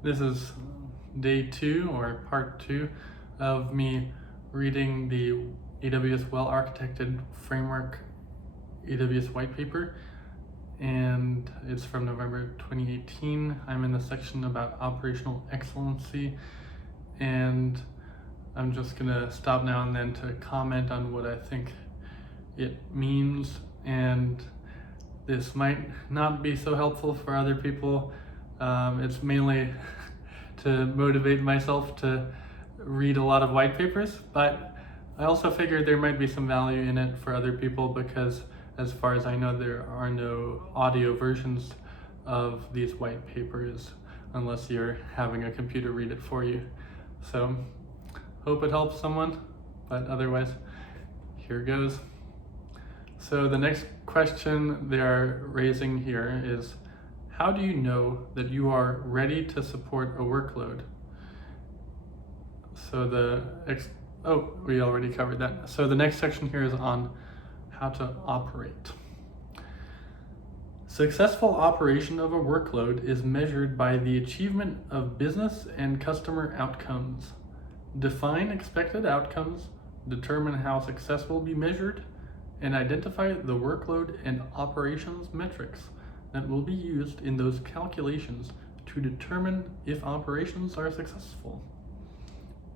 This is day 2 or part 2 of me reading the AWS Well-Architected Framework AWS Whitepaper, and it's from November 2018. I'm in the section about operational excellency, and I'm just gonna stop now and then to comment on what I think it means, and this might not be so helpful for other people. It's mainly to motivate myself to read a lot of white papers, but I also figured there might be some value in it for other people because, as far as I know, there are no audio versions of these white papers unless you're having a computer read it for you. So, hope it helps someone, but otherwise, here goes. So the next question they are raising here is, how do you know that you are ready to support a workload? So we already covered that. So the next section here is on how to operate. Successful operation of a workload is measured by the achievement of business and customer outcomes. Define expected outcomes, determine how success will be measured, and identify the workload and operations metrics that will be used in those calculations to determine if operations are successful.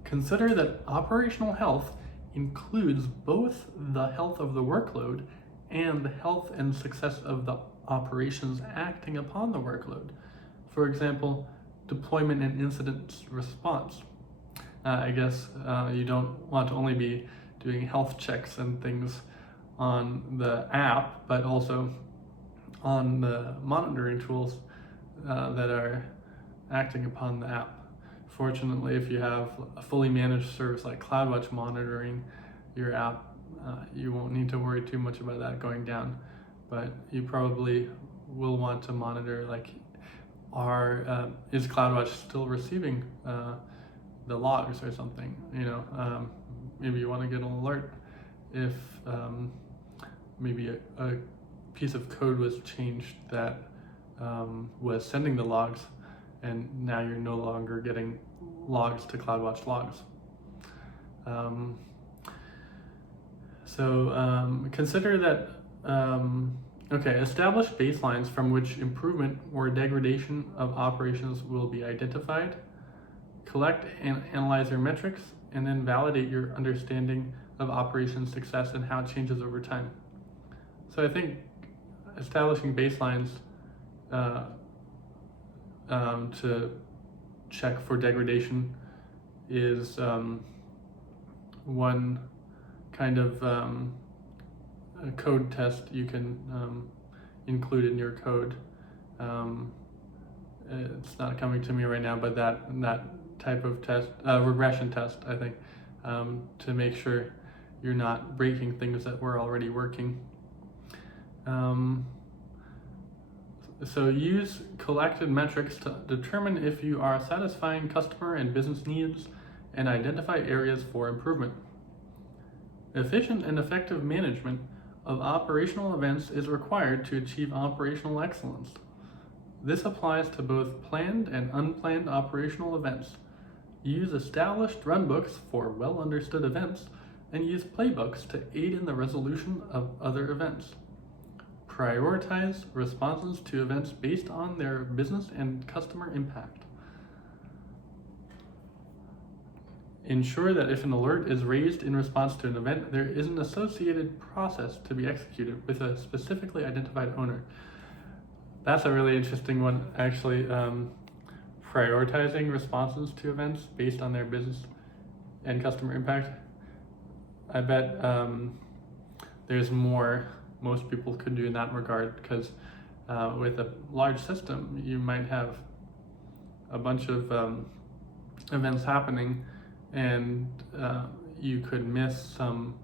Consider that operational health includes both the health of the workload and the health and success of the operations acting upon the workload. For example, deployment and incident response. I guess you don't want to only be doing health checks and things on the app, but also on the monitoring tools that are acting upon the app. Fortunately, if you have a fully managed service like CloudWatch monitoring your app, you won't need to worry too much about that going down. But you probably will want to monitor, like, is CloudWatch still receiving the logs or something? Maybe you want to get an alert if maybe a piece of code was changed that was sending the logs, and now you're no longer getting logs to CloudWatch logs. Consider that, establish baselines from which improvement or degradation of operations will be identified. Collect and analyze your metrics, and then validate your understanding of operation success and how it changes over time. So I think establishing baselines to check for degradation is one kind of a code test you can include in your code. It's not coming to me right now, but that type of test, regression test, I think, to make sure you're not breaking things that were already working. So use collected metrics to determine if you are satisfying customer and business needs and identify areas for improvement. Efficient and effective management of operational events is required to achieve operational excellence. This applies to both planned and unplanned operational events. Use established runbooks for well-understood events and use playbooks to aid in the resolution of other events. Prioritize responses to events based on their business and customer impact. Ensure that if an alert is raised in response to an event, there is an associated process to be executed with a specifically identified owner. That's a really interesting one, actually. Prioritizing responses to events based on their business and customer impact. I bet there's more most people could do in that regard, because with a large system, you might have a bunch of events happening, and you could miss some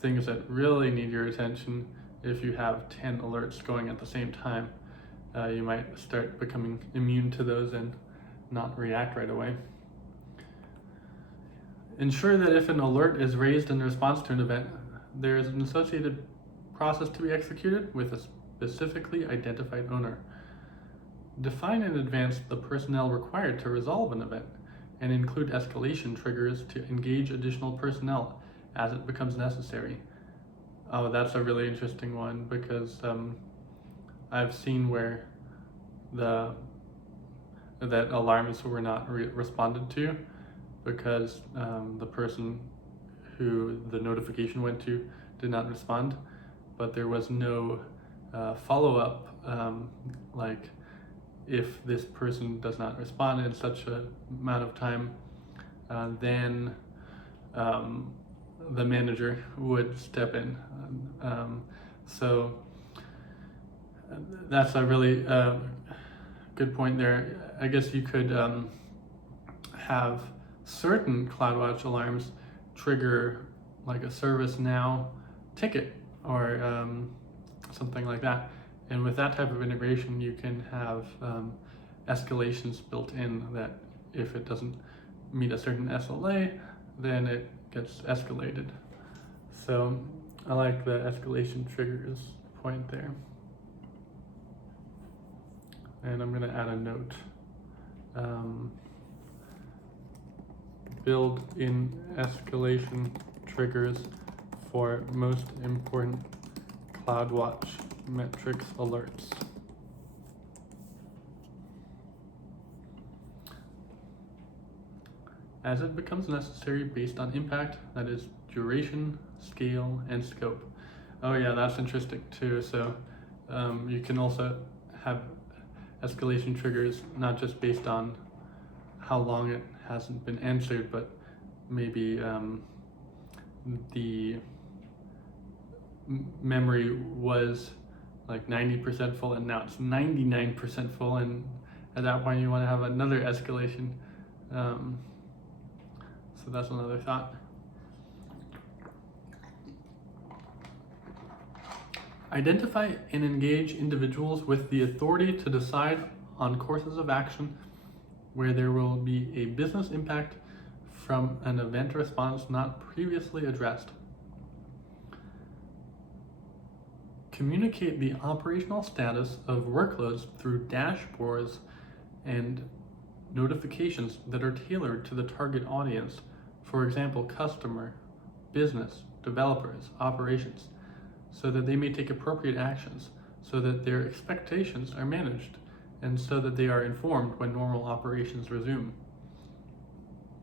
things that really need your attention. If you have 10 alerts going at the same time, you might start becoming immune to those and not react right away. Ensure that if an alert is raised in response to an event, there is an associated process to be executed with a specifically identified owner. Define in advance the personnel required to resolve an event, and include escalation triggers to engage additional personnel as it becomes necessary. Oh, that's a really interesting one, because I've seen where that alarms were not responded to because the person who the notification went to did not respond, but there was no follow-up, like if this person does not respond in such an amount of time, then the manager would step in. So that's a really good point there. I guess you could have certain CloudWatch alarms trigger like a ServiceNow ticket or something like that. And with that type of integration, you can have escalations built in that if it doesn't meet a certain SLA, then it gets escalated. So I like the escalation triggers point there. And I'm going to add a note. Build in escalation triggers for most important CloudWatch metrics alerts. As it becomes necessary based on impact, that is duration, scale, and scope. Oh yeah, that's interesting too. So you can also have escalation triggers not just based on how long it hasn't been answered, but maybe the memory was like 90% full and now it's 99% full, and at that point you want to have another escalation. So that's another thought. Identify and engage individuals with the authority to decide on courses of action where there will be a business impact from an event response not previously addressed. Communicate the operational status of workloads through dashboards and notifications that are tailored to the target audience. For example, customer, business, developers, operations, so that they may take appropriate actions, so that their expectations are managed, and so that they are informed when normal operations resume.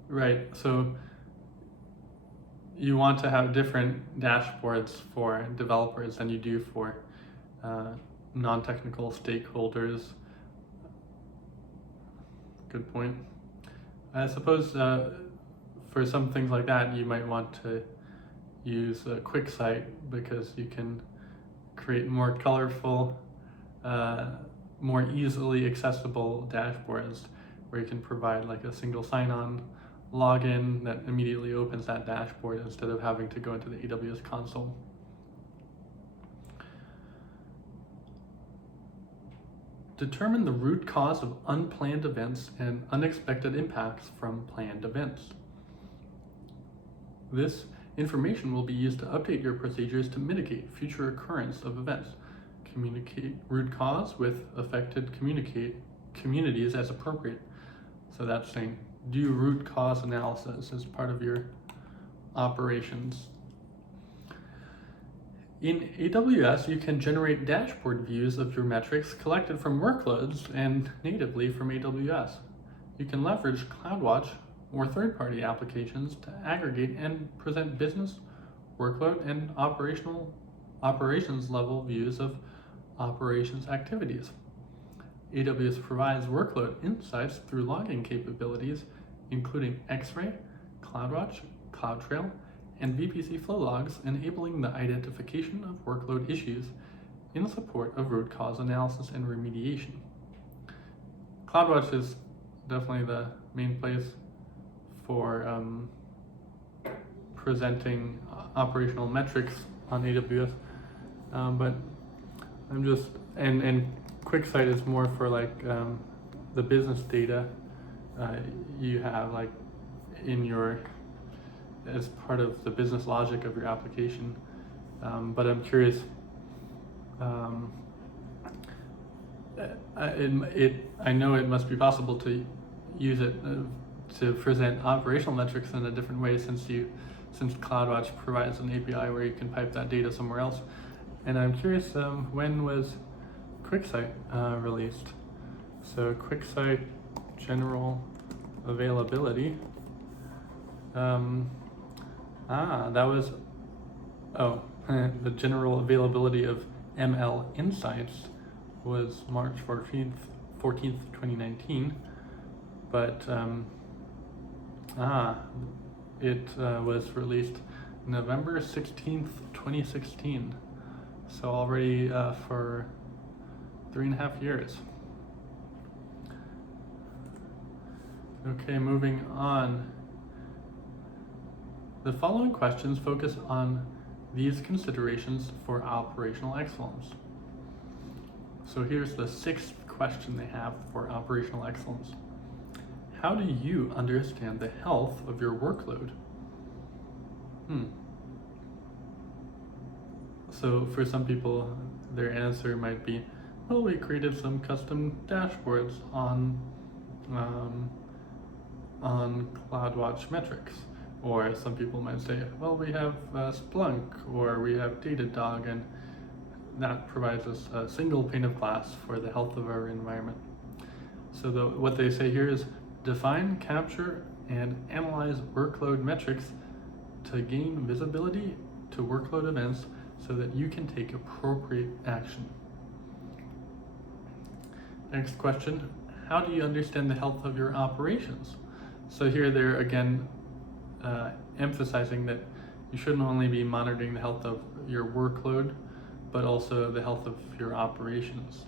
Right, so you want to have different dashboards for developers than you do for non-technical stakeholders. Good point. I suppose for some things like that, you might want to use a QuickSight because you can create more colorful, more easily accessible dashboards where you can provide like a single sign-on login that immediately opens that dashboard instead of having to go into the AWS console. Determine the root cause of unplanned events and unexpected impacts from planned events. This information will be used to update your procedures to mitigate future occurrence of events. Communicate root cause with affected communities as appropriate. So that's saying do root cause analysis as part of your operations. In AWS, you can generate dashboard views of your metrics collected from workloads and natively from AWS. You can leverage CloudWatch or third-party applications to aggregate and present business, workload, and operations level views of operations activities. AWS provides workload insights through logging capabilities, including X-Ray, CloudWatch, CloudTrail, and VPC flow logs, enabling the identification of workload issues in support of root cause analysis and remediation. CloudWatch is definitely the main place for presenting operational metrics on AWS, but I'm just, and QuickSight is more for like the business data you have like in your, as part of the business logic of your application. But I'm curious, I know it must be possible to use it to present operational metrics in a different way since CloudWatch provides an API where you can pipe that data somewhere else. And I'm curious, when was QuickSight released? So QuickSight general availability. That was, the general availability of ML Insights was March 14th, 2019, but it was released November 16th, 2016, so already for 3.5 years. Okay, moving on. The following questions focus on these considerations for operational excellence. So here's the 6th question they have for operational excellence. How do you understand the health of your workload? So for some people, their answer might be, well, we created some custom dashboards on CloudWatch metrics. Or some people might say, well, we have Splunk, or we have Datadog, and that provides us a single pane of glass for the health of our environment. So what they say here is define, capture, and analyze workload metrics to gain visibility to workload events so that you can take appropriate action. Next question, how do you understand the health of your operations? So here they're again emphasizing that you shouldn't only be monitoring the health of your workload, but also the health of your operations.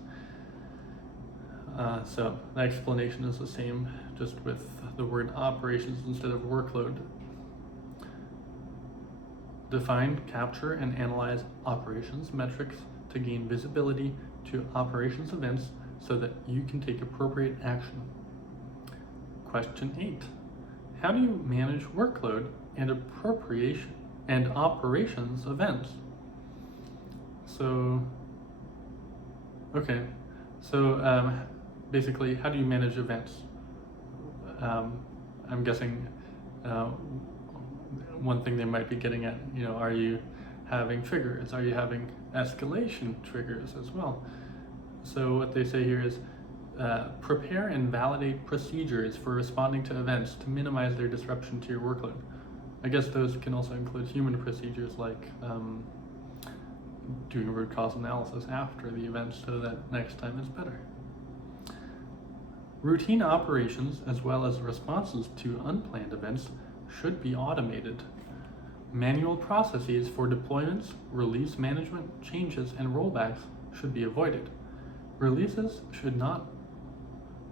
So the explanation is the same, just with the word operations instead of workload. Define, capture, and analyze operations metrics to gain visibility to operations events so that you can take appropriate action. Question 8. How do you manage workload and appropriation and operations events? So, basically, how do you manage events? I'm guessing one thing they might be getting at, are you having triggers? Are you having escalation triggers as well? So what they say here is prepare and validate procedures for responding to events to minimize their disruption to your workload. I guess those can also include human procedures like doing root cause analysis after the event so that next time is better. Routine operations as well as responses to unplanned events should be automated. Manual processes for deployments, release management, changes, and rollbacks should be avoided. Releases should not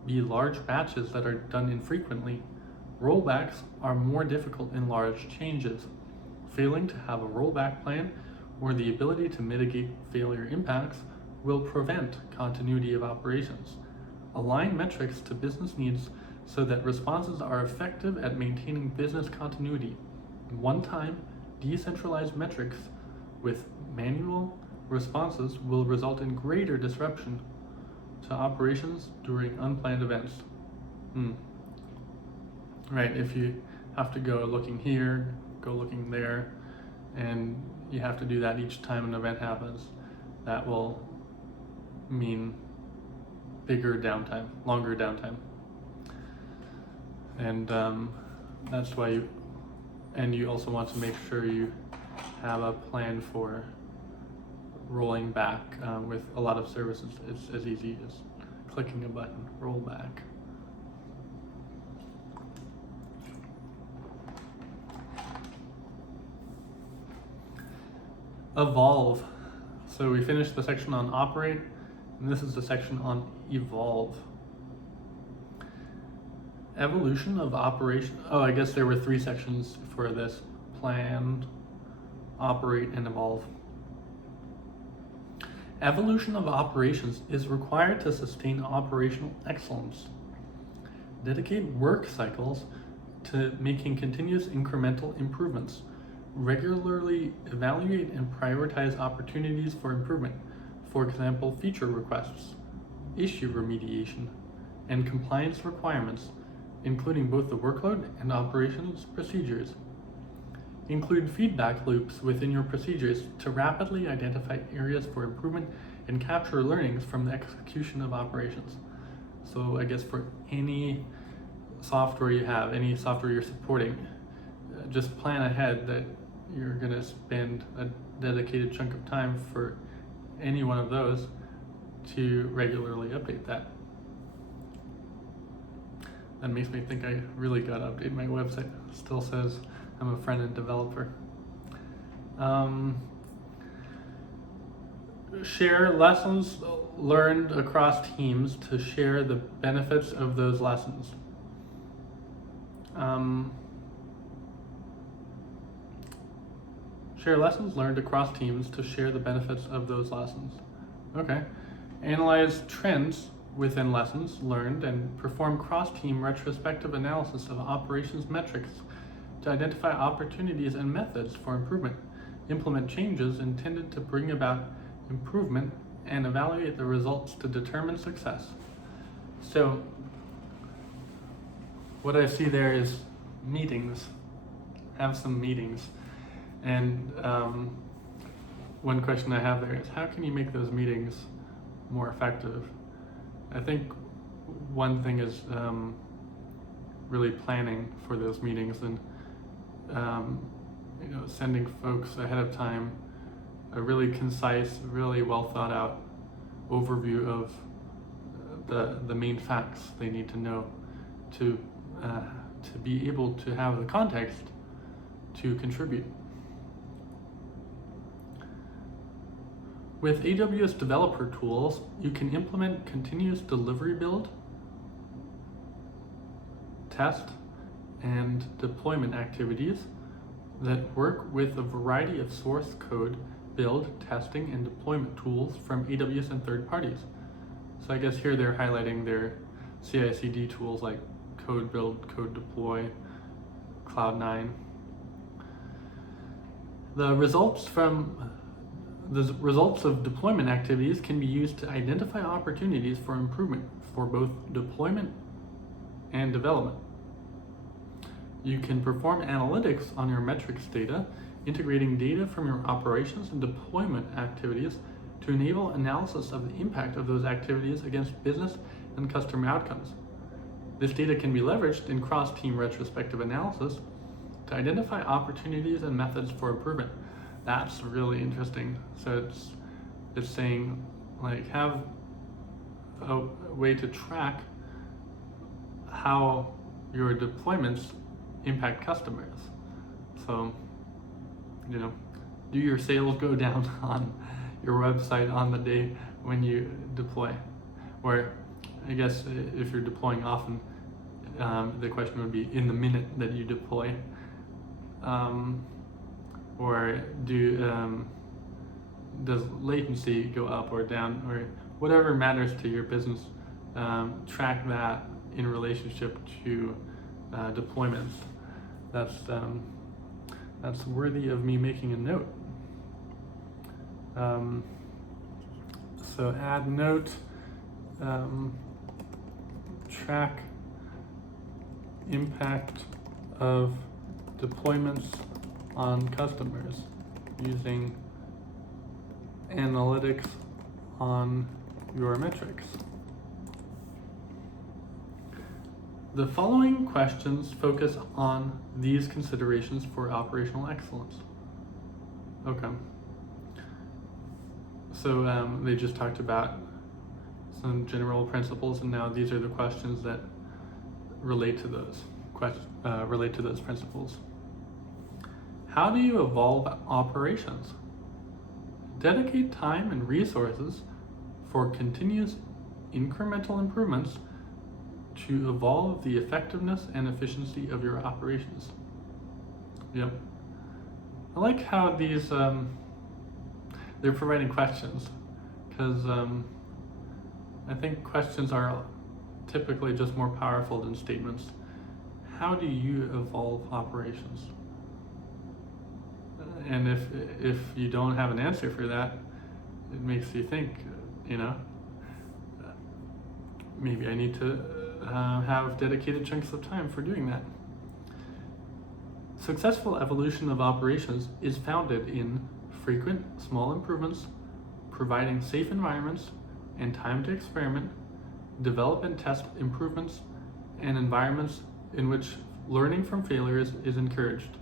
be large batches that are done infrequently. Rollbacks are more difficult in large changes. Failing to have a rollback plan or the ability to mitigate failure impacts will prevent continuity of operations. Align metrics to business needs so that responses are effective at maintaining business continuity. One-time, decentralized metrics with manual responses will result in greater disruption to operations during unplanned events. Right, if you have to go looking here, go looking there, and you have to do that each time an event happens, that will mean bigger downtime, longer downtime. And that's why you also want to make sure you have a plan for rolling back. With a lot of services, it's as easy as clicking a button, roll back. Evolve. So we finished the section on operate, and this is the section on evolve. Evolution of operation. Oh, I guess there were 3 sections for this: plan, operate, and evolve. Evolution of operations is required to sustain operational excellence. Dedicate work cycles to making continuous incremental improvements. Regularly evaluate and prioritize opportunities for improvement. For example, feature requests. issue remediation, and compliance requirements, including both the workload and operations procedures. Include feedback loops within your procedures to rapidly identify areas for improvement and capture learnings from the execution of operations. So I guess for any software you have, any software you're supporting, just plan ahead that you're going to spend a dedicated chunk of time for any one of those to regularly update that. That makes me think I really got to update my website. It still says I'm a front-end developer. Share lessons learned across teams to share the benefits of those lessons. Share lessons learned across teams to share the benefits of those lessons. Okay. Analyze trends within lessons learned and perform cross-team retrospective analysis of operations metrics to identify opportunities and methods for improvement. Implement changes intended to bring about improvement and evaluate the results to determine success. So what I see there is meetings. Have some meetings. And one question I have there is, how can you make those meetings more effective? I think one thing is really planning for those meetings and sending folks ahead of time a really concise, really well thought out overview of the main facts they need to know to be able to have the context to contribute. With AWS developer tools, you can implement continuous delivery build, test, and deployment activities that work with a variety of source code, build, testing, and deployment tools from AWS and third parties. So I guess here they're highlighting their CI/CD tools like code build, code deploy, Cloud9. The results of deployment activities can be used to identify opportunities for improvement for both deployment and development. You can perform analytics on your metrics data, integrating data from your operations and deployment activities to enable analysis of the impact of those activities against business and customer outcomes. This data can be leveraged in cross-team retrospective analysis to identify opportunities and methods for improvement. That's really interesting. So it's saying, like, have a way to track how your deployments impact customers. So, do your sales go down on your website on the day when you deploy? Or I guess if you're deploying often, the question would be in the minute that you deploy. Or does latency go up or down, or whatever matters to your business? Track that in relationship to deployments. That's worthy of me making a note. So add note, track impact of deployments on customers using analytics on your metrics. The following questions focus on these considerations for operational excellence. Okay. So they just talked about some general principles, and now these are the questions that relate to those principles. How do you evolve operations? Dedicate time and resources for continuous incremental improvements to evolve the effectiveness and efficiency of your operations. Yep. I like how these, they're providing questions, because I think questions are typically just more powerful than statements. How do you evolve operations? And if you don't have an answer for that, it makes you think, maybe I need to have dedicated chunks of time for doing that. Successful evolution of operations is founded in frequent small improvements, providing safe environments and time to experiment, develop and test improvements, and environments in which learning from failures is encouraged.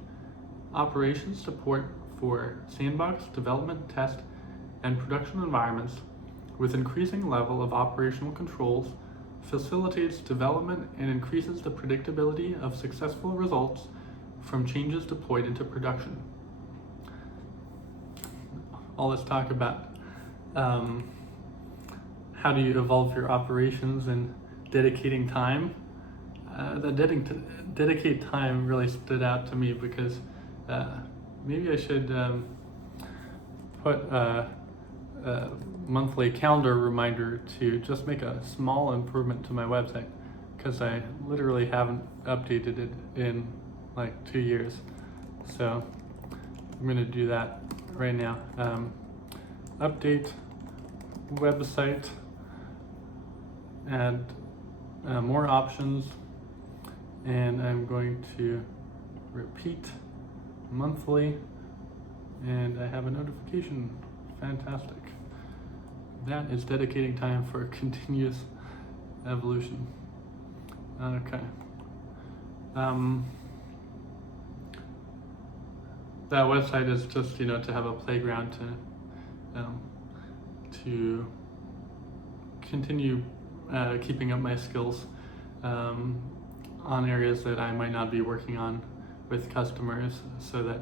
Operations support for sandbox, development, test, and production environments with increasing level of operational controls facilitates development and increases the predictability of successful results from changes deployed into production. All this talk about how do you evolve your operations and dedicating time. The dedicate time really stood out to me because maybe I should put a monthly calendar reminder to just make a small improvement to my website, because I literally haven't updated it in like 2 years. So I'm going to do that right now. Update website, add more options, and I'm going to repeat monthly, and I have a notification. Fantastic. That is dedicating time for continuous evolution. Okay. That website is just, to have a playground to continue keeping up my skills on areas that I might not be working on with customers, so that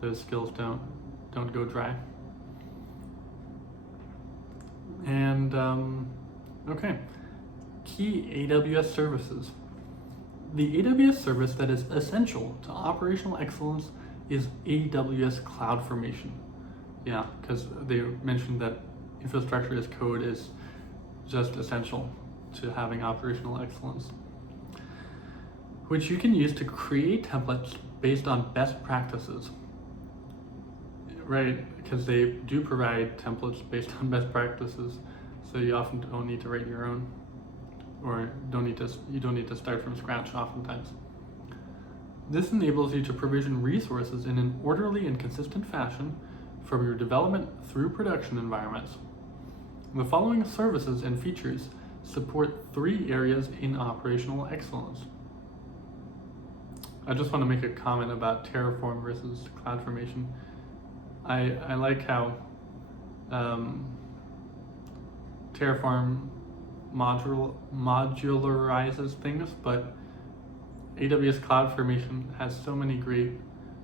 those skills don't go dry. And okay, key AWS services. The AWS service that is essential to operational excellence is AWS CloudFormation. Yeah, because they mentioned that infrastructure as code is just essential to having operational excellence, which you can use to create templates based on best practices. Right, because they do provide templates based on best practices, so you often don't need to write your own, or you don't need to start from scratch oftentimes. This enables you to provision resources in an orderly and consistent fashion from your development through production environments. The following services and features support 3 areas in operational excellence. I just want to make a comment about Terraform versus CloudFormation. I like how Terraform modularizes things, but AWS CloudFormation has so many great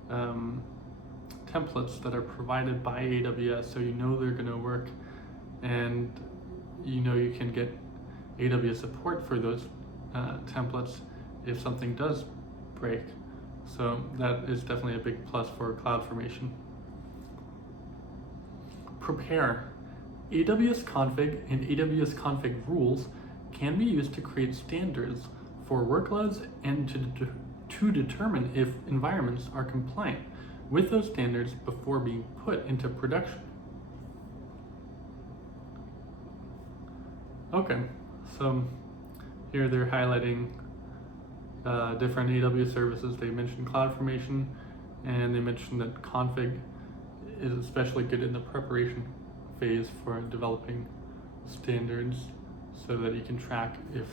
templates that are provided by AWS, so they're going to work, and you can get AWS support for those templates if something does break. So that is definitely a big plus for CloudFormation. Prepare. AWS config and AWS config rules can be used to create standards for workloads and to determine if environments are compliant with those standards before being put into production. Okay, so here they're highlighting different AWS services. They mentioned CloudFormation, and they mentioned that config is especially good in the preparation phase for developing standards, so that you can track if,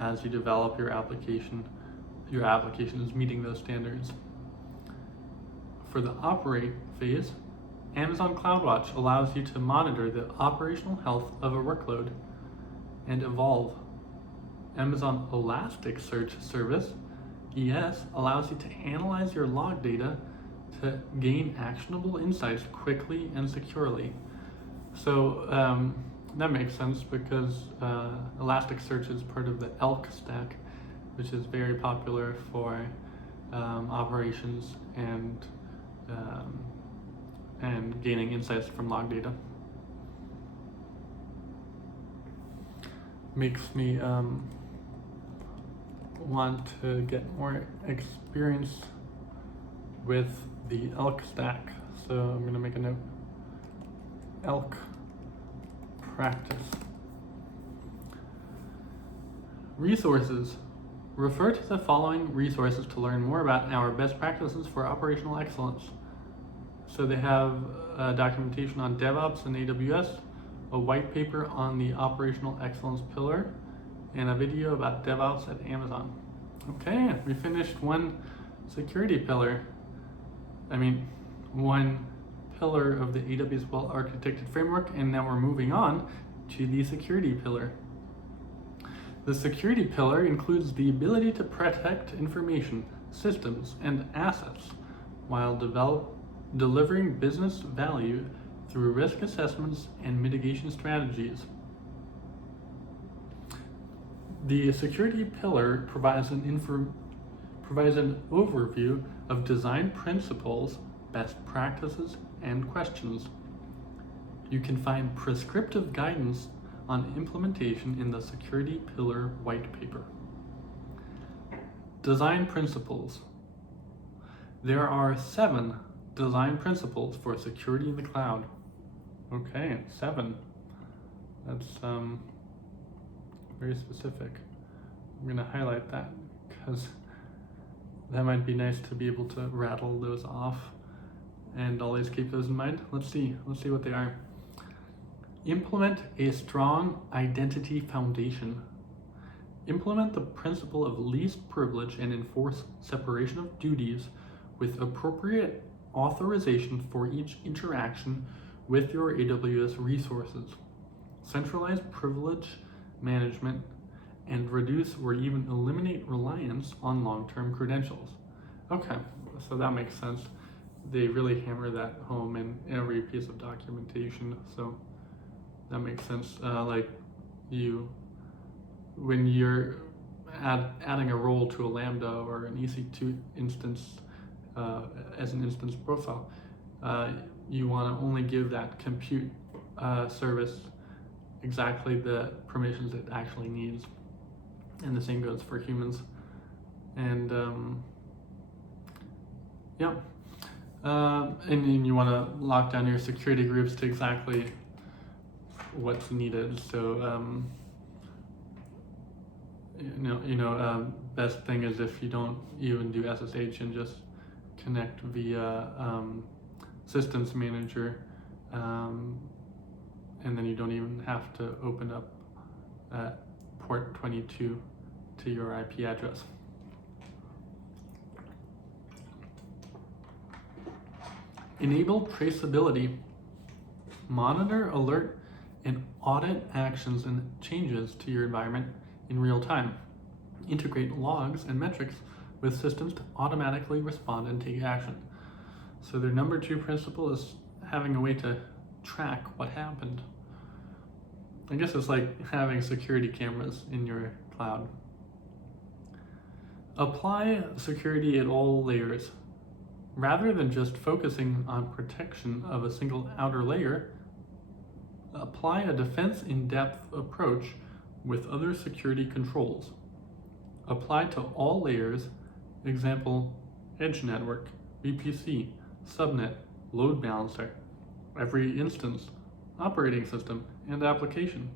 as you develop your application is meeting those standards. For the operate phase, Amazon CloudWatch allows you to monitor the operational health of a workload and evolve. Amazon Elasticsearch Service, ES, allows you to analyze your log data to gain actionable insights quickly and securely. So that makes sense, because Elasticsearch is part of the ELK stack, which is very popular for operations and gaining insights from log data. Makes me want to get more experience with the ELK stack. So I'm going to make a note. ELK practice. Resources. Refer to the following resources to learn more about our best practices for operational excellence. So they have documentation on DevOps and AWS, a white paper on the operational excellence pillar, and a video about DevOps at Amazon. Okay, we finished one security pillar. One pillar of the AWS well-architected framework, and now we're moving on to the security pillar. The security pillar includes the ability to protect information, systems, and assets while delivering business value through risk assessments and mitigation strategies. The security pillar provides an overview of design principles, best practices, and questions. You can find prescriptive guidance on implementation in the security pillar white paper. Design principles. There are 7 design principles for security in the cloud. Okay, 7. That's very specific. I'm going to highlight that because that might be nice to be able to rattle those off and always keep those in mind. Let's see what they are. Implement a strong identity foundation. Implement the principle of least privilege and enforce separation of duties with appropriate authorization for each interaction with your AWS resources. Centralize privilege management and reduce or even eliminate reliance on long-term credentials. Okay, so that makes sense. They really hammer that home in every piece of documentation, so that makes sense. When you're adding a role to a Lambda or an EC2 instance as an instance profile, you want to only give that compute service exactly the permissions it actually needs. And the same goes for humans. And and then you want to lock down your security groups to exactly what's needed. So best thing is if you don't even do SSH and just connect via systems manager, and then you don't even have to open up port 22 to your IP address. Enable traceability. Monitor, alert, and audit actions and changes to your environment in real time. Integrate logs and metrics with systems to automatically respond and take action. So their number 2 principle is having a way to track what happened. I guess it's like having security cameras in your cloud. Apply security at all layers. Rather than just focusing on protection of a single outer layer, apply a defense in-depth approach with other security controls. Apply to all layers, example, edge network, VPC, subnet, load balancer, every instance, operating system, and application.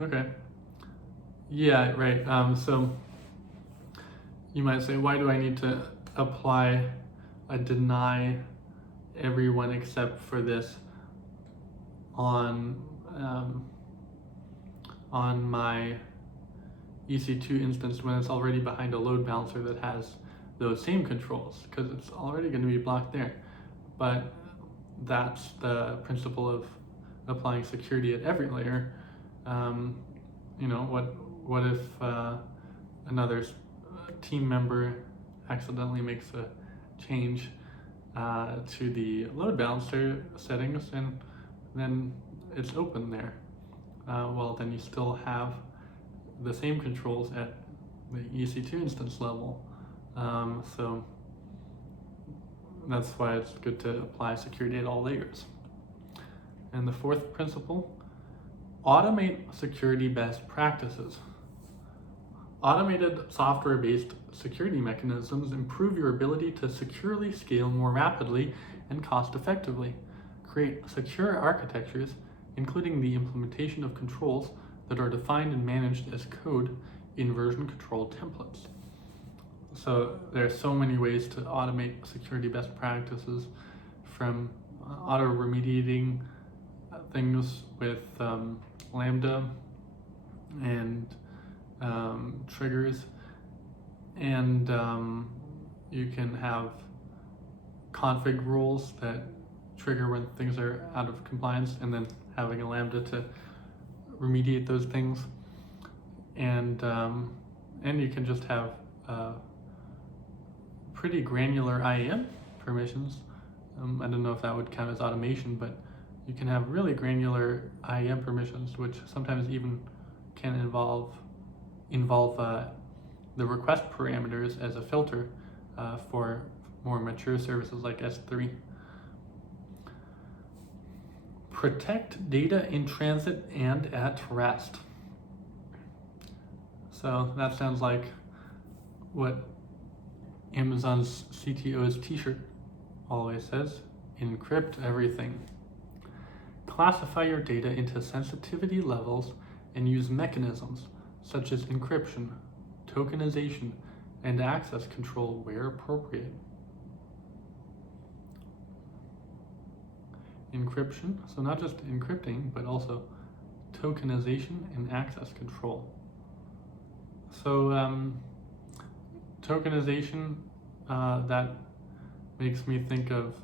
Okay. Yeah, right. So you might say, why do I need to apply a deny everyone except for this on my EC2 instance when it's already behind a load balancer that has those same controls, because it's already going to be blocked there. But that's the principle of applying security at every layer. What if another team member accidentally makes a change to the load balancer settings, and then it's open there? Well, then you still have the same controls at the EC2 instance level. So that's why it's good to apply security at all layers. And the 4th principle, automate security best practices. Automated software-based security mechanisms improve your ability to securely scale more rapidly and cost-effectively. Create secure architectures, including the implementation of controls that are defined and managed as code in version control templates. So there are so many ways to automate security best practices, from auto-remediating things with Lambda and triggers, and you can have config rules that trigger when things are out of compliance, and then having a Lambda to remediate those things. And you can just have pretty granular IAM permissions. I don't know if that would count as automation, but you can have really granular IAM permissions, which sometimes even can involve the request parameters as a filter for more mature services like S3. Protect data in transit and at rest. So that sounds like what Amazon's CTO's t-shirt always says: encrypt everything. Classify your data into sensitivity levels and use mechanisms such as encryption, tokenization, and access control where appropriate. Encryption, so not just encrypting, but also tokenization and access control. So tokenization, that makes me think of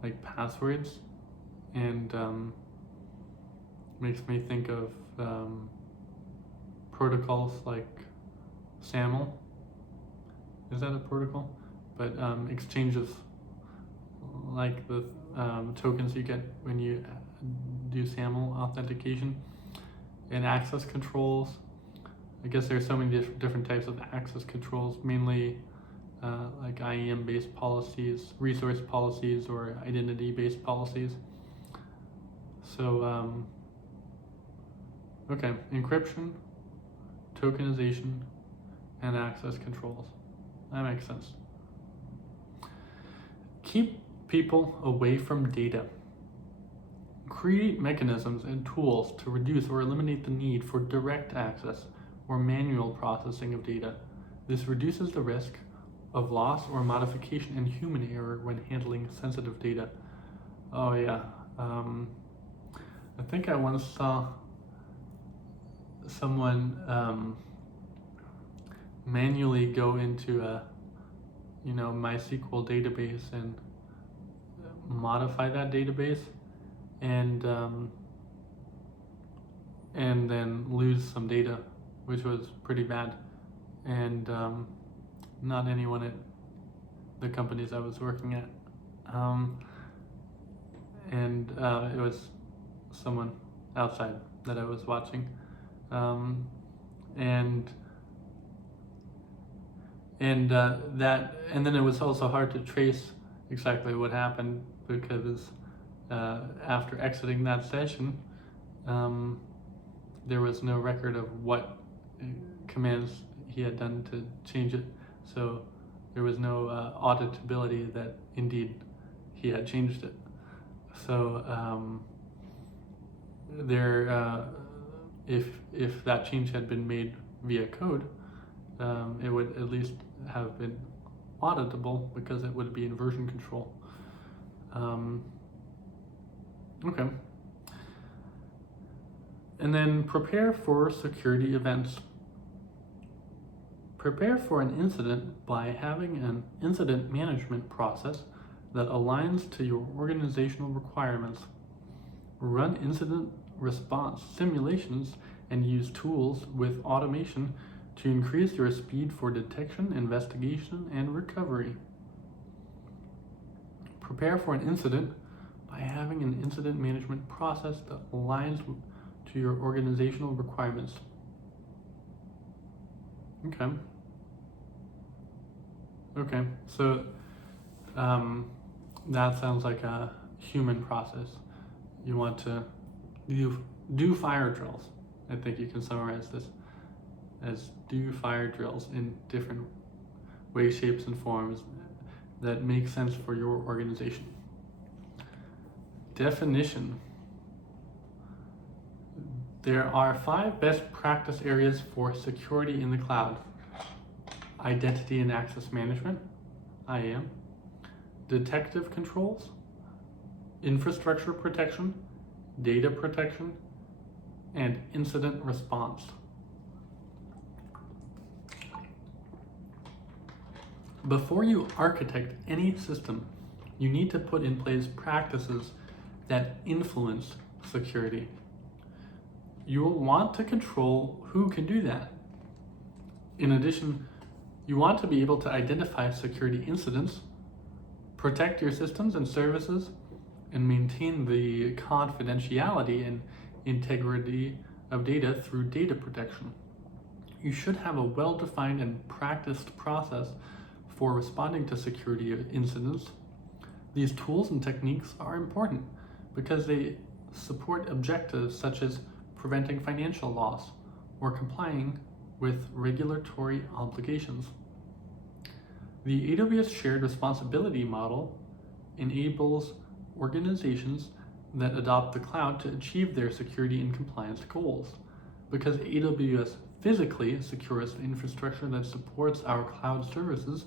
like passwords, and makes me think of protocols like SAML. Is that a protocol? But exchanges like the tokens you get when you do SAML authentication, and access controls. I guess there are so many different types of access controls, mainly like IAM-based policies, resource policies, or identity-based policies. So, okay, encryption, tokenization, and access controls. That makes sense. Keep people away from data. Create mechanisms and tools to reduce or eliminate the need for direct access or manual processing of data. This reduces the risk of loss or modification and human error when handling sensitive data. Oh yeah, I think I once saw someone manually go into a MySQL database and modify that database, and then lose some data, which was pretty bad. And not anyone at the companies I was working at. And it was someone outside that I was watching. And then it was also hard to trace exactly what happened, because after exiting that session, there was no record of what commands he had done to change it. So there was no auditability that indeed he had changed it. So if that change had been made via code, it would at least have been auditable, because it would be in version control. Okay. And then prepare for security events. Prepare for an incident by having an incident management process that aligns to your organizational requirements. Run incident response simulations and use tools with automation to increase your speed for detection, investigation, and recovery. Prepare for an incident by having an incident management process that aligns to your organizational requirements. Okay, so that sounds like a human process. You want to do fire drills. I think you can summarize this as do fire drills in different ways, shapes, and forms that make sense for your organization. Definition. There are 5 best practice areas for security in the cloud. Identity and access management, IAM. Detective controls, infrastructure protection, data protection, and incident response. Before you architect any system, you need to put in place practices that influence security. You will want to control who can do that. In addition, you want to be able to identify security incidents, protect your systems and services, and maintain the confidentiality and integrity of data through data protection. You should have a well-defined and practiced process for responding to security incidents. These tools and techniques are important because they support objectives such as preventing financial loss or complying with regulatory obligations. The AWS shared responsibility model enables organizations that adopt the cloud to achieve their security and compliance goals. Because AWS physically secures the infrastructure that supports our cloud services,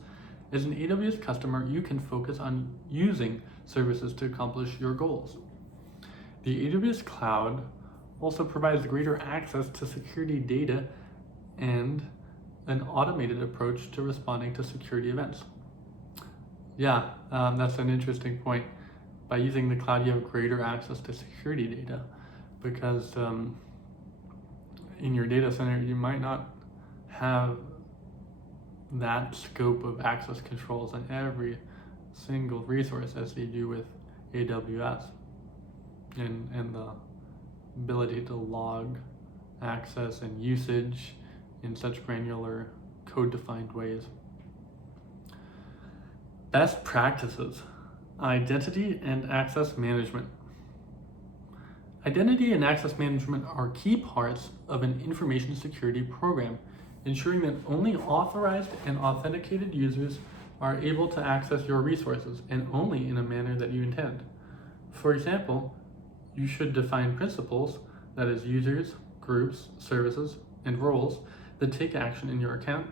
as an AWS customer, you can focus on using services to accomplish your goals. The AWS cloud also provides greater access to security data and an automated approach to responding to security events. Yeah, that's an interesting point. By using the cloud, you have greater access to security data because in your data center, you might not have that scope of access controls on every single resource as you do with AWS and the ability to log access and usage in such granular code-defined ways. Best practices, identity and access management. Identity and access management are key parts of an information security program, ensuring that only authorized and authenticated users are able to access your resources and only in a manner that you intend. For example, you should define principles, that is users, groups, services, and roles that take action in your account,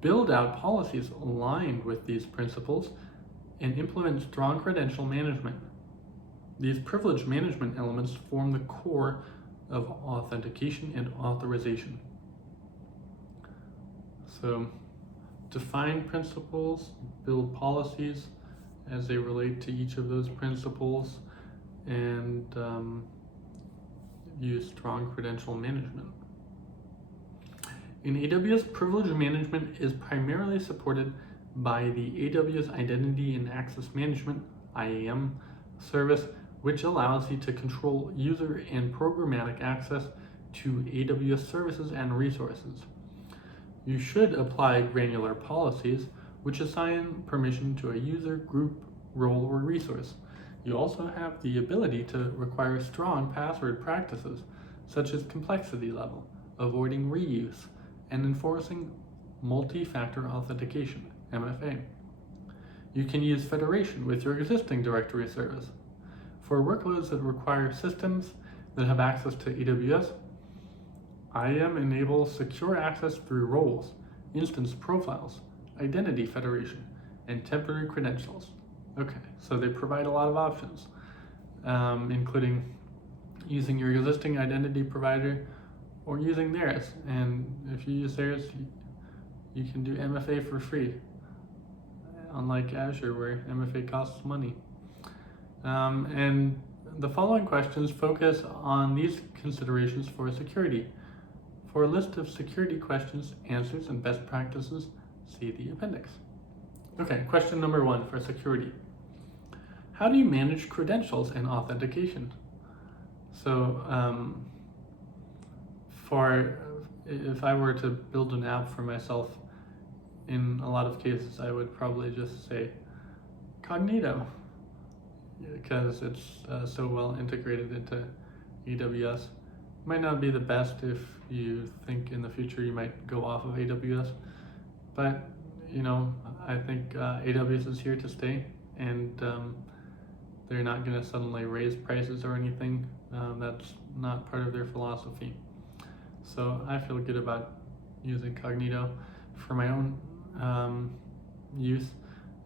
build out policies aligned with these principles, and implement strong credential management. These privilege management elements form the core of authentication and authorization. So, define principles, build policies as they relate to each of those principles, and use strong credential management. In AWS, privilege management is primarily supported by the AWS Identity and Access Management, IAM, service, which allows you to control user and programmatic access to AWS services and resources. You should apply granular policies, which assign permission to a user, group, role, or resource. You also have the ability to require strong password practices, such as complexity level, avoiding reuse, and enforcing multi-factor authentication, MFA. You can use federation with your existing directory service. For workloads that require systems that have access to AWS, IAM enables secure access through roles, instance profiles, identity federation, and temporary credentials. Okay, so they provide a lot of options, including using your existing identity provider or using theirs. And if you use theirs, you can do MFA for free, unlike Azure where MFA costs money. And the following questions focus on these considerations for security. For a list of security questions, answers, and best practices, see the appendix. Okay, question number 1 for security. How do you manage credentials and authentication? So, if I were to build an app for myself, in a lot of cases, I would probably just say Cognito, because it's so well integrated into AWS. Might not be the best if you think in the future you might go off of AWS, but I think AWS is here to stay, and They're not going to suddenly raise prices or anything. That's not part of their philosophy. So I feel good about using Cognito for my own use.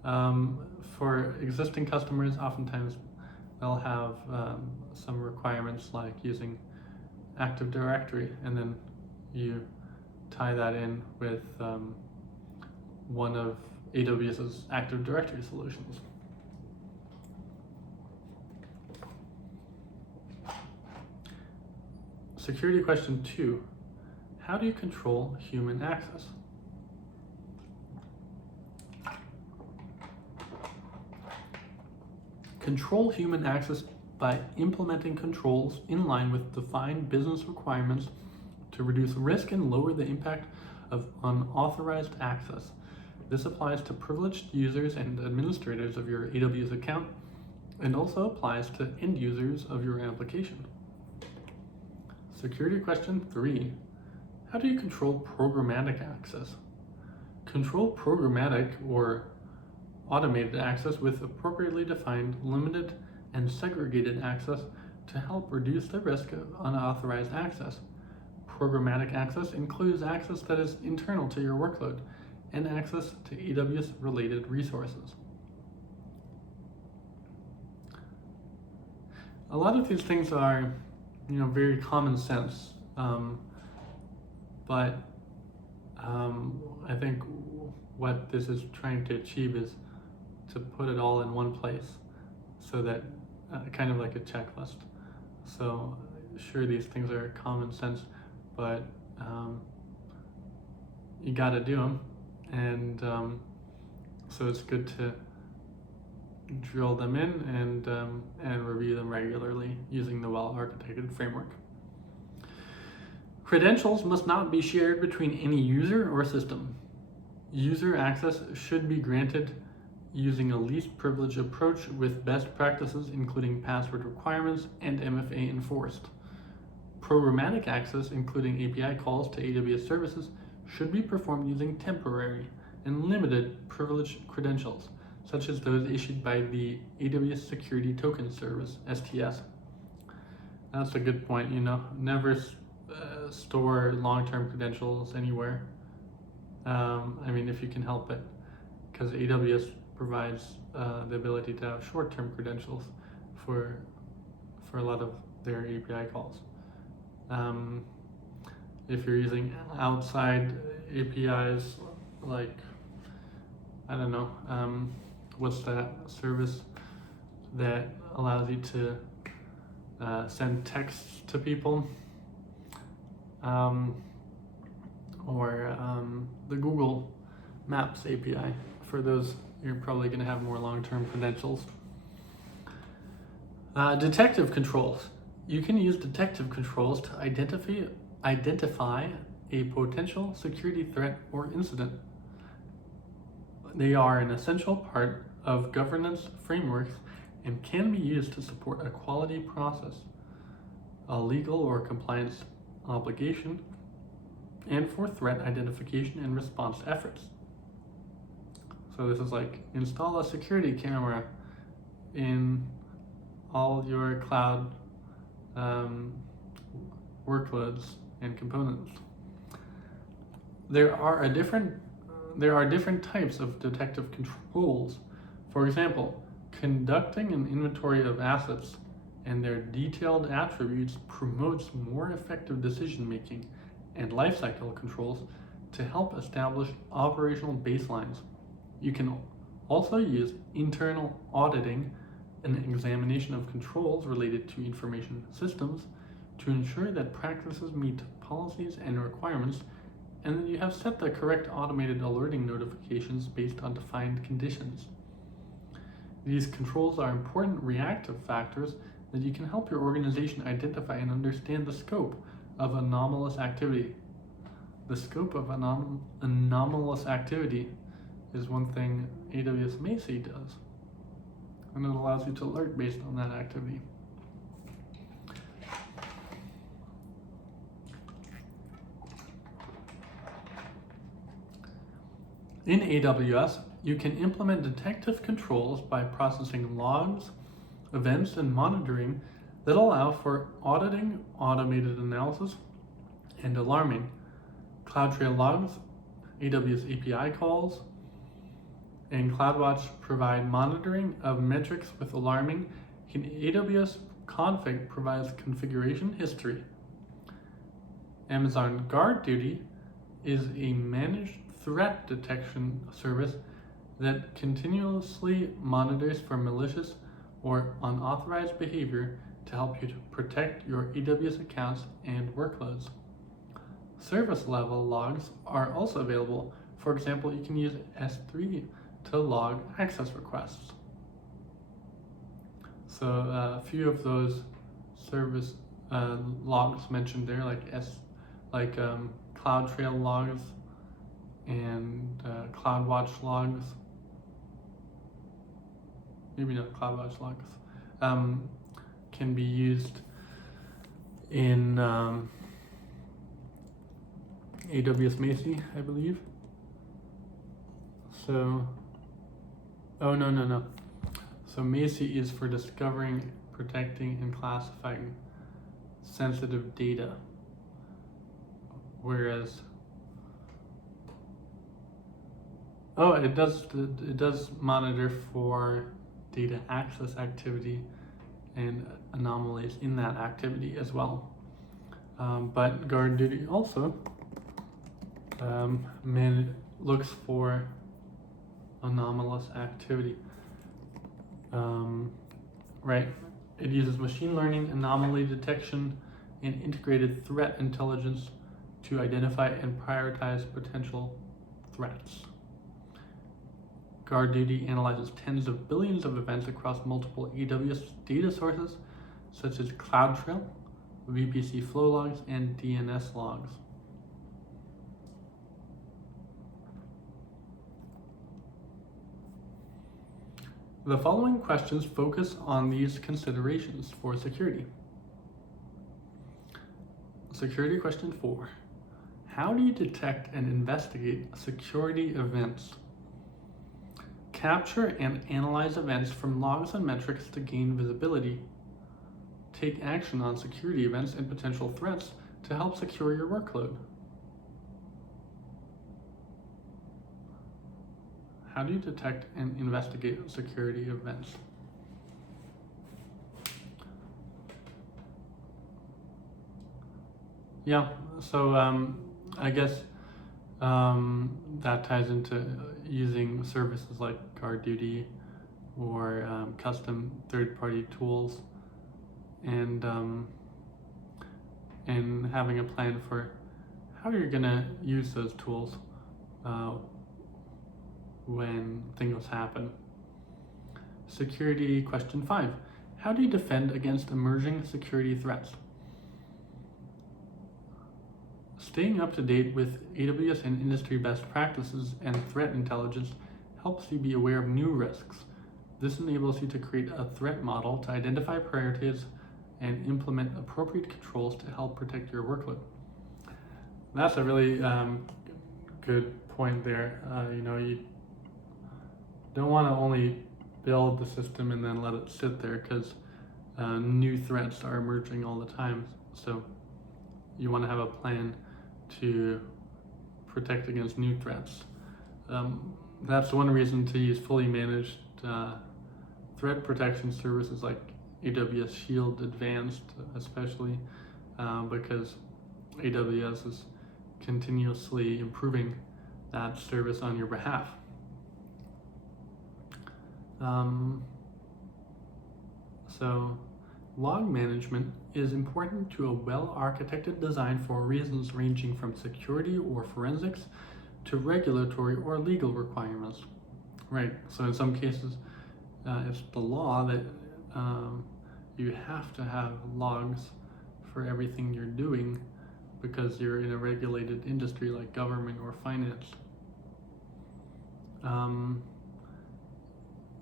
For existing customers, oftentimes they'll have some requirements like using Active Directory, and then you tie that in with one of AWS's Active Directory solutions. Security question 2. How do you control human access? Control human access by implementing controls in line with defined business requirements to reduce risk and lower the impact of unauthorized access. This applies to privileged users and administrators of your AWS account, and also applies to end users of your application. Security question 3. How do you control programmatic access? Control programmatic or automated access with appropriately defined, limited, and segregated access to help reduce the risk of unauthorized access. Programmatic access includes access that is internal to your workload and access to AWS-related resources. A lot of these things are, very common sense, but I think what this is trying to achieve is to put it all in one place, so that kind of like a checklist. So sure, these things are common sense, but you got to do them, and so it's good to drill them in and review them regularly using the well-architected framework. Credentials must not be shared between any user or system. User access should be granted using a least privilege approach with best practices, including password requirements and MFA enforced. Programmatic access, including API calls to AWS services, should be performed using temporary and limited privilege credentials, such as those issued by the AWS Security Token Service, STS. That's a good point, never store long-term credentials anywhere. If you can help it, because AWS provides the ability to have short-term credentials for a lot of their API calls. If you're using outside APIs, like, I don't know, what's that service that allows you to send texts to people? Or the Google Maps API. For those, you're probably going to have more long-term credentials. Detective controls. You can use detective controls to identify a potential security threat or incident. They are an essential part of governance frameworks and can be used to support a quality process, a legal or compliance obligation, and for threat identification and response efforts. So this is like install a security camera in all your cloud workloads and components. There are different types of detective controls. For example, conducting an inventory of assets and their detailed attributes promotes more effective decision making and lifecycle controls to help establish operational baselines. You can also use internal auditing and examination of controls related to information systems to ensure that practices meet policies and requirements, and that you have set the correct automated alerting notifications based on defined conditions. These controls are important reactive factors that you can help your organization identify and understand the scope of anomalous activity. The scope of anomalous activity is one thing AWS Macy does, and it allows you to alert based on that activity. In AWS, you can implement detective controls by processing logs events and monitoring that allow for auditing, automated analysis, and alarming. CloudTrail logs, AWS API calls, and CloudWatch provide monitoring of metrics with alarming, and AWS Config provides configuration history. Amazon GuardDuty is a managed threat detection service that continuously monitors for malicious or unauthorized behavior to help you to protect your AWS accounts and workloads. Service level logs are also available. For example, you can use S3 to log access requests. So a few of those service logs mentioned there, like CloudTrail logs and CloudWatch logs. Maybe not CloudWatch logs. Can be used in AWS Macie, I believe. So, oh no. So Macie is for discovering, protecting, and classifying sensitive data, whereas it does monitor for data access activity and anomalies in that activity as well. But GuardDuty also looks for anomalous activity. Right? It uses machine learning, anomaly detection, and integrated threat intelligence to identify and prioritize potential threats. GuardDuty analyzes tens of billions of events across multiple AWS data sources, such as CloudTrail, VPC flow logs, and DNS logs. The following questions focus on these considerations for security. Security question 4. How do you detect and investigate security events? Capture and analyze events from logs and metrics to gain visibility. Take action on security events and potential threats to help secure your workload. How do you detect and investigate security events? Yeah, so I guess that ties into using services like GuardDuty or custom third-party tools, and having a plan for how you're gonna use those tools when things happen. Security question 5. How do you defend against emerging security threats? Staying up to date with AWS and industry best practices and threat intelligence helps you be aware of new risks. This enables you to create a threat model to identify priorities and implement appropriate controls to help protect your workload. That's a really good point there. You don't want to only build the system and then let it sit there, because new threats are emerging all the time. So you want to have a plan to protect against new threats. That's one reason to use fully managed threat protection services like AWS Shield Advanced, especially because AWS is continuously improving that service on your behalf. So log management is important to a well-architected design for reasons ranging from security or forensics to regulatory or legal requirements. Right, so in some cases, it's the law that you have to have logs for everything you're doing because you're in a regulated industry like government or finance.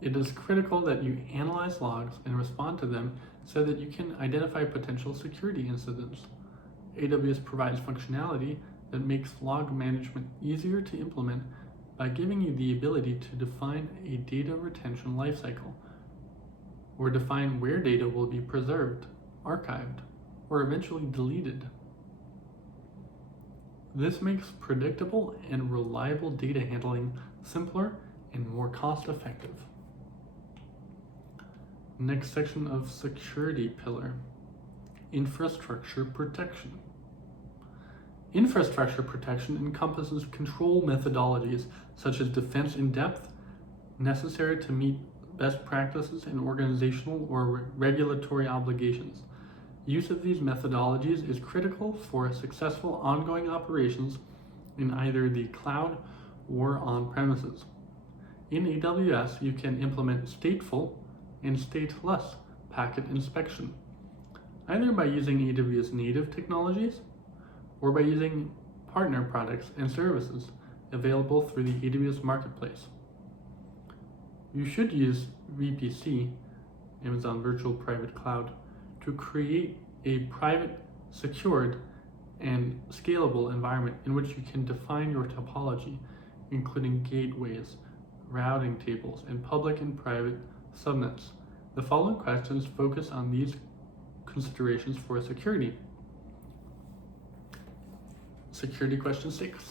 It is critical that you analyze logs and respond to them so that you can identify potential security incidents. AWS provides functionality that makes log management easier to implement by giving you the ability to define a data retention lifecycle, or define where data will be preserved, archived, or eventually deleted. This makes predictable and reliable data handling simpler and more cost-effective. Next section of security pillar, infrastructure protection. Infrastructure protection encompasses control methodologies such as defense in depth, necessary to meet best practices and organizational or regulatory obligations. Use of these methodologies is critical for successful ongoing operations in either the cloud or on-premises. In AWS, you can implement stateful and stateless packet inspection, either by using AWS native technologies or by using partner products and services available through the AWS Marketplace. You should use VPC, Amazon Virtual Private Cloud, to create a private, secured, and scalable environment in which you can define your topology, including gateways, routing tables, and public and private subnets. The following questions focus on these considerations for security. Security question 6.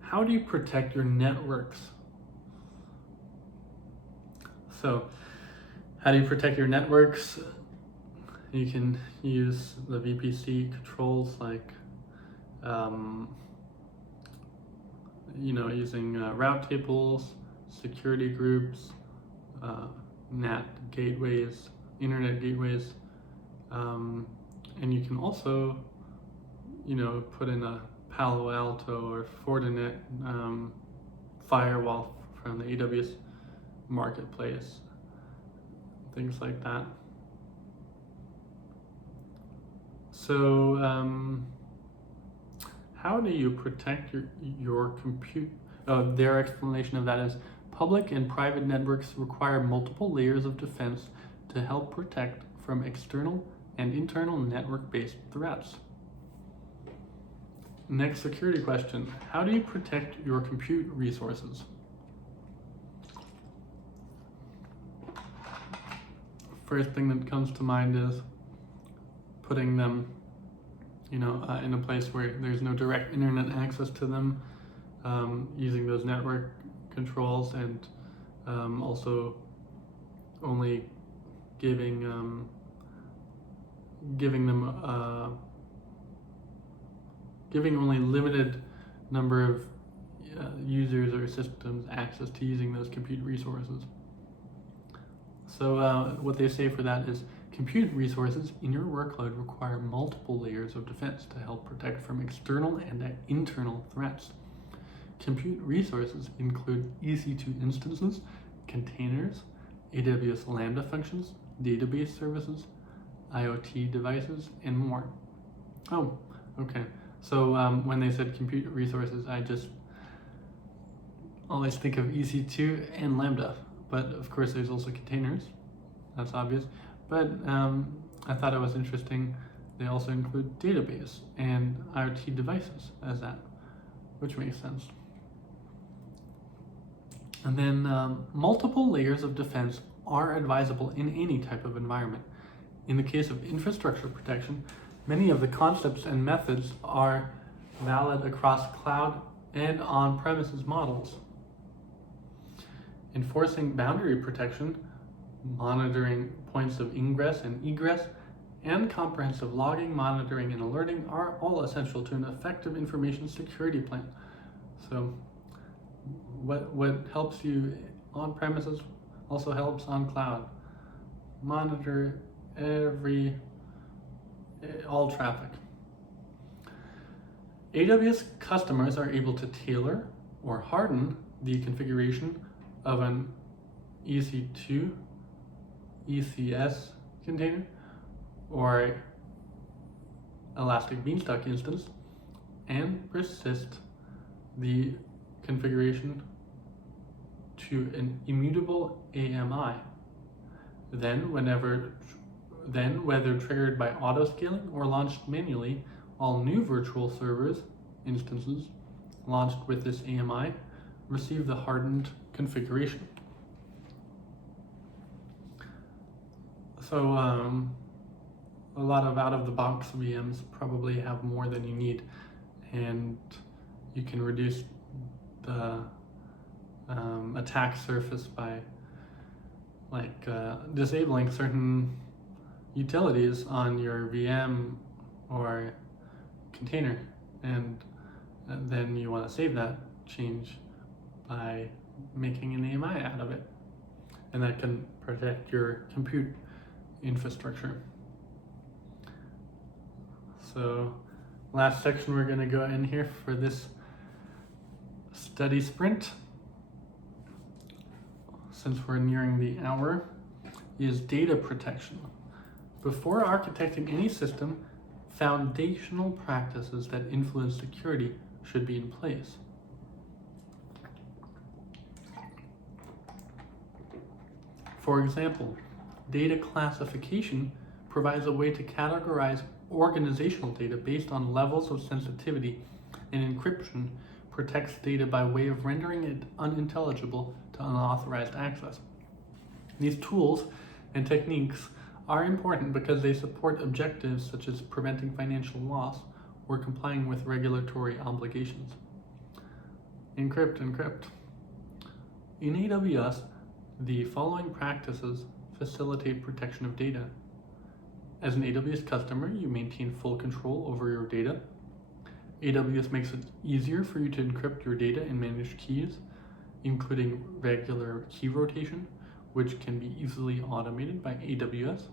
How do you protect your networks? So, how do you protect your networks? You can use the VPC controls like, using route tables, security groups, NAT gateways, internet gateways, and you can also, put in a Palo Alto or Fortinet firewall from the AWS Marketplace, things like that. So, how do you protect your compute? Their explanation of that is public and private networks require multiple layers of defense to help protect from external and internal network-based threats. Next security question, how do you protect your compute resources? First thing that comes to mind is putting them, in a place where there's no direct internet access to them, using those network controls, and also only giving only limited number of users or systems access to using those compute resources. So what they say for that is compute resources in your workload require multiple layers of defense to help protect from external and internal threats. Compute resources include EC2 instances, containers, AWS Lambda functions, database services, IoT devices, and more. Oh, okay. So when they said compute resources, I just always think of EC2 and Lambda, but of course there's also containers, that's obvious. But I thought it was interesting, they also include database and IoT devices as that, which makes sense. And then multiple layers of defense are advisable in any type of environment. In the case of infrastructure protection, many of the concepts and methods are valid across cloud and on-premises models. Enforcing boundary protection, monitoring points of ingress and egress, and comprehensive logging, monitoring, and alerting are all essential to an effective information security plan. So what helps you on premises also helps on cloud. Monitor all traffic. AWS customers are able to tailor or harden the configuration of an EC2, ECS container, or Elastic Beanstalk instance, and persist the configuration to an immutable AMI. Then, whether triggered by auto-scaling or launched manually, all new virtual servers instances launched with this AMI receive the hardened configuration. So a lot of out-of-the-box VMs probably have more than you need, and you can reduce the attack surface by disabling certain utilities on your VM or container, and then you want to save that change by making an AMI out of it, and that can protect your compute infrastructure. So last section we're going to go in here for this study sprint, since we're nearing the hour, is data protection. Before architecting any system, foundational practices that influence security should be in place. For example, data classification provides a way to categorize organizational data based on levels of sensitivity, and encryption protects data by way of rendering it unintelligible to unauthorized access. These tools and techniques are important because they support objectives such as preventing financial loss or complying with regulatory obligations. Encrypt. In AWS, the following practices facilitate protection of data. As an AWS customer, you maintain full control over your data. AWS makes it easier for you to encrypt your data and manage keys, including regular key rotation, which can be easily automated by AWS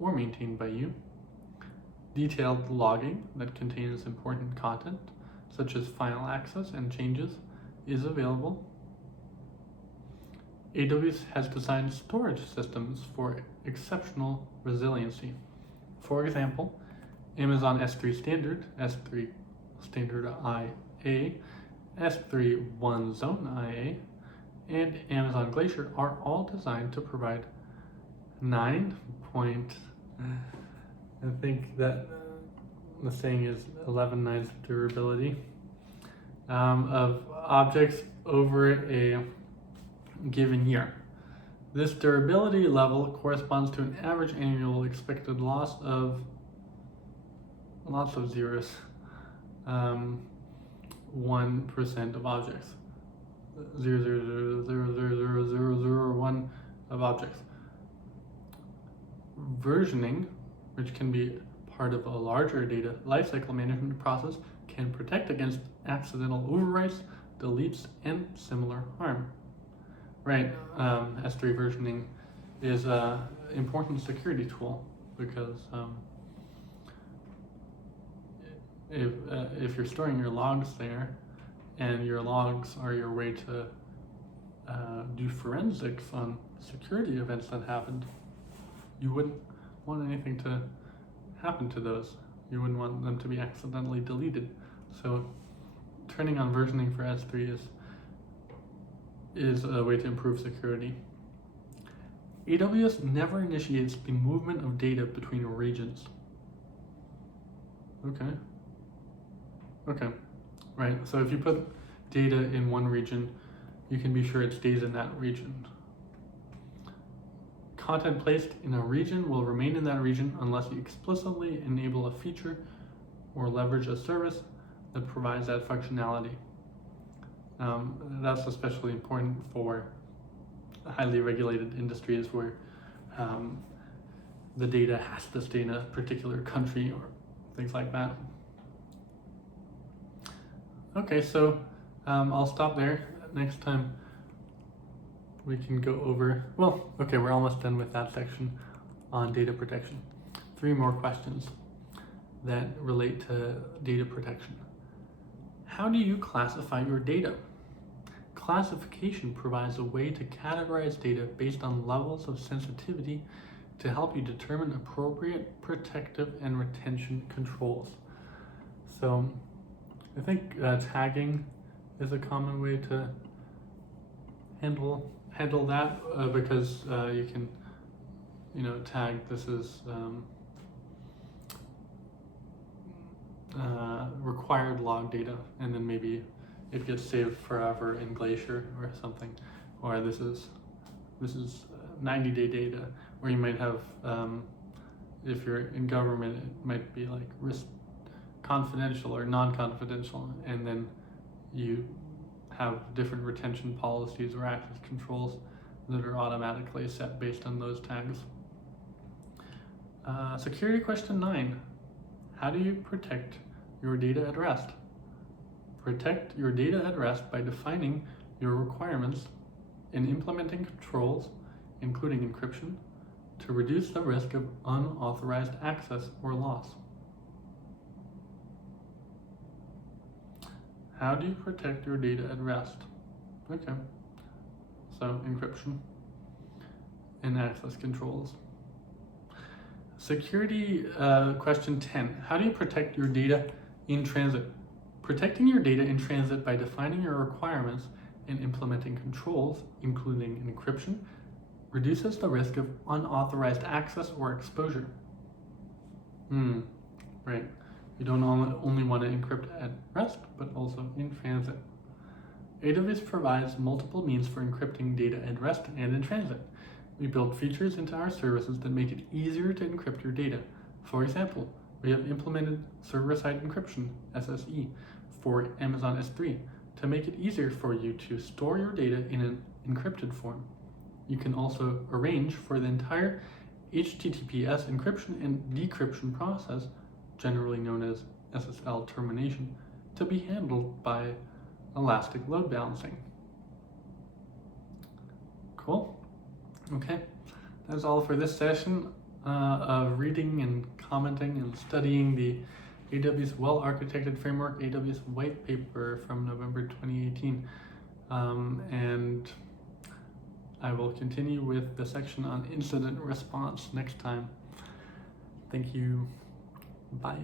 or maintained by you. Detailed logging that contains important content, such as file access and changes, is available. AWS has designed storage systems for exceptional resiliency. For example, Amazon S3 Standard, S3 Standard IA, S3 One Zone IA, and Amazon Glacier are all designed to provide 9 point, I think that the saying is 11 nines of durability, of objects over a given year. This durability level corresponds to an average annual expected loss of lots of zeros, 1% of objects, 0.000000001 of objects. Versioning, which can be part of a larger data lifecycle management process, can protect against accidental overwrites, deletes, and similar harm. Right, S3 versioning is an important security tool because if you're storing your logs there, and your logs are your way to do forensics on security events that happened, you wouldn't want anything to happen to those. You wouldn't want them to be accidentally deleted. So turning on versioning for S3 is a way to improve security. AWS never initiates the movement of data between regions. Okay, right, so if you put data in one region, you can be sure it stays in that region. Content placed in a region will remain in that region unless you explicitly enable a feature or leverage a service that provides that functionality. That's especially important for highly regulated industries where the data has to stay in a particular country or things like that. Okay, so I'll stop there. Next time we can go over, we're almost done with that section on data protection. 3 more questions that relate to data protection. How do you classify your data? Classification provides a way to categorize data based on levels of sensitivity to help you determine appropriate protective and retention controls. So I think tagging is a common way to handle that because you can, tag this is required log data, and then maybe it gets saved forever in Glacier or something, or this is 90-day data, or you might have, if you're in government, it might be like risk confidential or non-confidential, and then you have different retention policies or access controls that are automatically set based on those tags. Security question 9. How do you protect your data at rest? Protect your data at rest by defining your requirements and implementing controls, including encryption, to reduce the risk of unauthorized access or loss. How do you protect your data at rest? Okay, so encryption and access controls. Security question 10. How do you protect your data in transit? Protecting your data in transit by defining your requirements and implementing controls, including encryption, reduces the risk of unauthorized access or exposure. Right. You don't only want to encrypt at rest, but also in transit. AWS provides multiple means for encrypting data at rest and in transit. We build features into our services that make it easier to encrypt your data. For example, we have implemented server-side encryption, SSE, for Amazon S3 to make it easier for you to store your data in an encrypted form. You can also arrange for the entire HTTPS encryption and decryption process, generally known as SSL termination, to be handled by elastic load balancing. Cool. Okay, that's all for this session of reading and commenting and studying the AWS Well-Architected Framework, AWS Whitepaper from November 2018. And I will continue with the section on incident response next time. Thank you. Bye.